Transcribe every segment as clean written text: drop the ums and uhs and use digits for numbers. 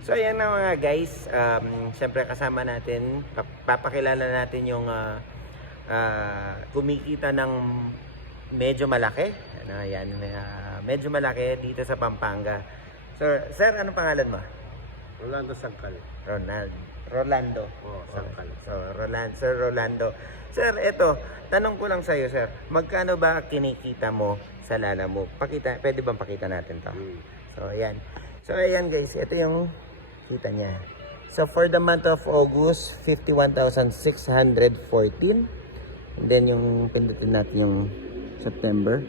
So ayan na mga guys, syempre kasama natin, papakilala natin yung kumikita ng medyo malaki. Ano, yan, medyo malaki dito sa Pampanga. So, sir, anong pangalan mo? Rolando Sangkal. Rolando. Oo, Sangkal. So, Sir Rolando. Sir, eto, tanong ko lang sa'yo, sir. Magkano ba kinikita mo sa Lalamove? Pwede bang pakita natin to? So, ayan. So, ayan guys, ito yung kita niya. So, for the month of August, 51,614. And then, yung pindutin natin yung September.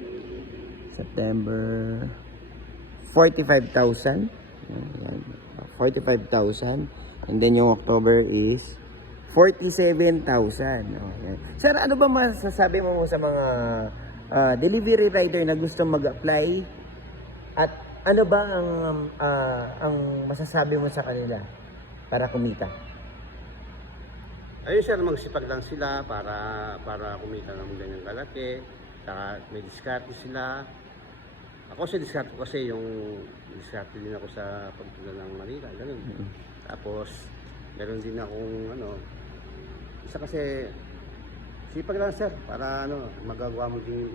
45,000. Ayan. 45,000. And then, yung October is 47,000. Ayan. Sir, ano ba masasabi mo sa mga delivery rider na gusto mag-apply? At ano ba ang masasabi mo sa kanila para kumita? Ayun sir, magsipag lang sila para kumita ng ganyang kalaki. Saka may diskarte sila. Ako sa diskarte ko kasi yung diskarte din ako sa pagpunta ng Manila, ganun. Tapos meron din akong isa kasi sipag lang sir para magagawa mo din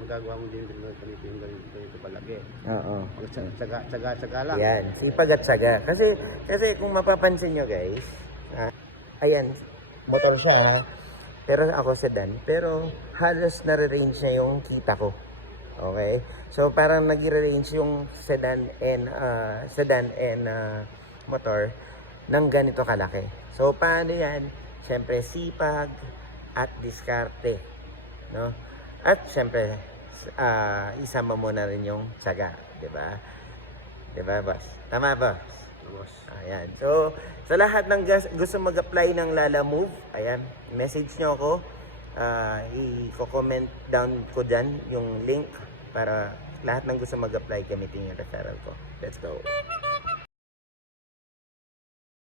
ganito palagi. Oo. Tsaga lang. Yan, sipag at saga. Kasi kung mapapansin nyo guys, ayan, motor siya ha. Pero ako sedan. Pero halos nare-range na yung kita ko. Okay? So parang nag-range yung sedan and motor ng ganito kalaki. So paano yan? Siyempre sipag at diskarte, no? At siyempre isama mo na rin yung tiyaga, 'di ba? 'Di ba, boss? Tama ba? Boss. Ayan. So, sa lahat ng gusto mag-apply ng Lalamove, ayan, message nyo ako. I-comment down ko dyan yung link para lahat ng gusto mag-apply gamitin yung referral ko. Let's go.